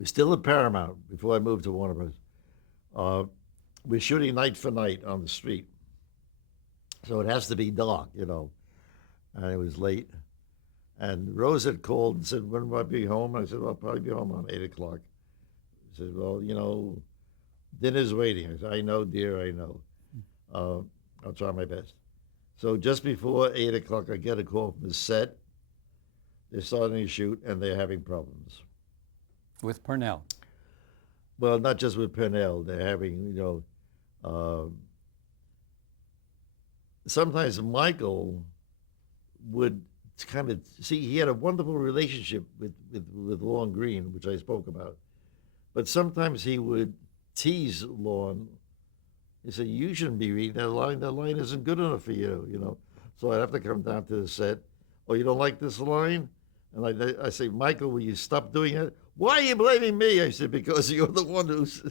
We're still at Paramount before I moved to Warner Bros. Uh, we're shooting night for night on the street, so it has to be dark, And it was late, and Rose had called and said, "When will I be home?" I said, "Well, I'll probably be home around 8 o'clock." She said, "Well, dinner's waiting." I said, "I know, dear, I know. Uh, I'll try my best." So just before 8 o'clock, I get a call from the set. They're starting to shoot, and they're having problems. With Purnell. Well, not just with Purnell. They're having, uh, sometimes Michael would kind of see he had a wonderful relationship with Lorne Green, which I spoke about. But sometimes he would tease Lorne. He said, "You shouldn't be reading that line. That line isn't good enough for you." So I'd have to come down to the set. "Oh, you don't like this line?" And I say, "Michael, will you stop doing it?" "Why are you blaming me?" I said, "Because you're the one who's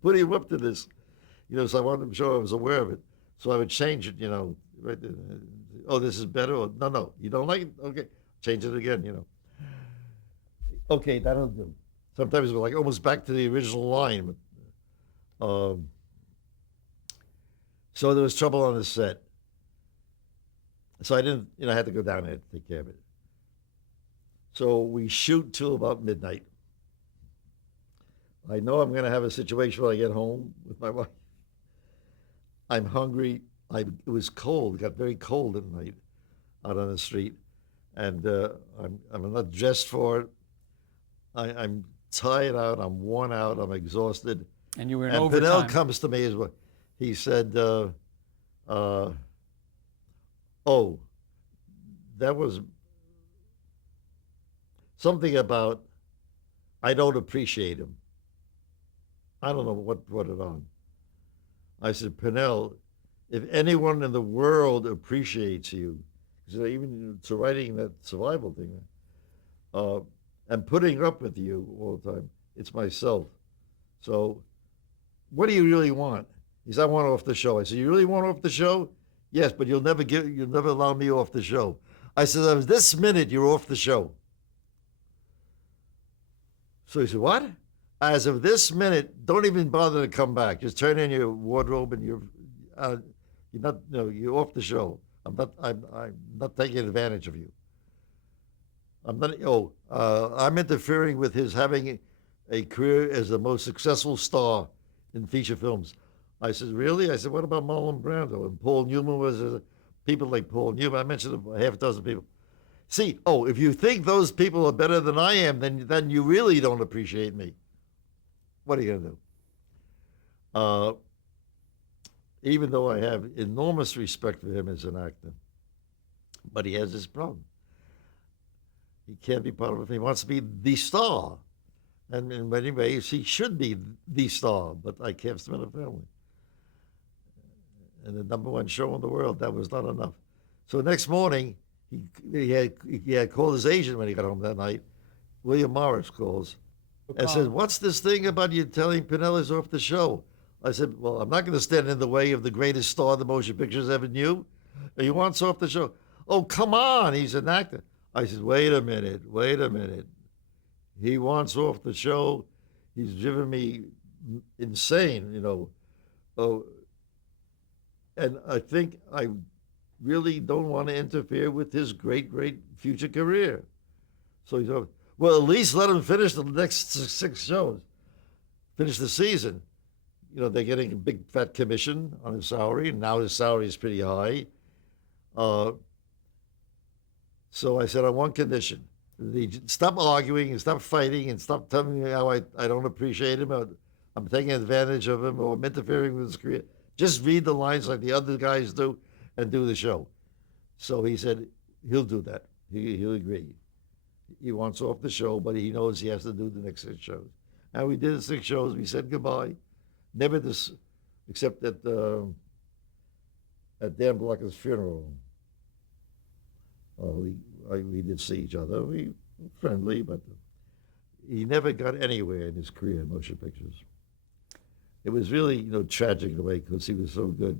putting him up to this." So I wanted to show I was aware of it. So I would change it, right there. "Oh, this is better." Or, "No, no, you don't like it? Okay, change it again. "Okay, that'll do." Sometimes we're like almost back to the original line. But, so there was trouble on the set. So I didn't, I had to go down there to take care of it. So we shoot till about midnight. I know I'm going to have a situation when I get home with my wife. I'm hungry. It was cold. It got very cold at night out on the street, and I'm not dressed for it. I'm tired out. I'm worn out. I'm exhausted. And you were in And Pinnell overtime. comes to me as well. He said, uh, "Oh, that was something about I don't appreciate him." I don't know what brought it on. I said, "Pinnell, if anyone in the world appreciates you, so even to writing that survival thing, uh, and putting up with you all the time, it's myself. So what do you really want?" He said, "I want off the show." I said, "You really want off the show?" "Yes, but you'll never allow me off the show." I said, "This minute you're off the show." So he said, "What?" "As of this minute, don't even bother to come back. Just turn in your wardrobe and you're not, you're off the show. I'm not taking advantage of you. I'm not. Oh, I'm interfering with his having a career as the most successful star in feature films." I said, "Really?" I said, "What about Marlon Brando and Paul Newman people like Paul Newman?" I mentioned a half a dozen people. See, if you think those people are better than I am, then you really don't appreciate me. What are you gonna do? Uh, Even though I have enormous respect for him as an actor, but he has this problem. He can't be part of it. He wants to be the star. And in many ways, he should be the star, but I can't stand a family. And the number one show in the world, that was not enough. So next morning, he had called his agent when he got home that night. William Morris calls and says, "What's this thing about you telling Pinellas off the show?" I said, "Well, I'm not going to stand in the way of the greatest star the motion pictures ever knew. He wants off the show." "Oh, come on, he's an actor." I said, "Wait a minute, wait a minute. He wants off the show. He's driven me insane. Oh, and I think I really don't want to interfere with his great, great future career." So he said, "Well, at least let him finish the next six shows, finish the season." They're getting a big fat commission on his salary, and now his salary is pretty high. Uh, so I said, on one condition: stop arguing and stop fighting and stop telling me how I don't appreciate him, or I'm taking advantage of him, or I'm interfering with his career. Just read the lines like the other guys do and do the show. So he said he'll do that. He'll agree. He wants off the show, but he knows he has to do the next 6 shows. And we did the 6 shows. We said goodbye. Never this, except at Dan Blocker's funeral. We did see each other. We were friendly, but he never got anywhere in his career in motion pictures. It was really tragic in a way because he was so good.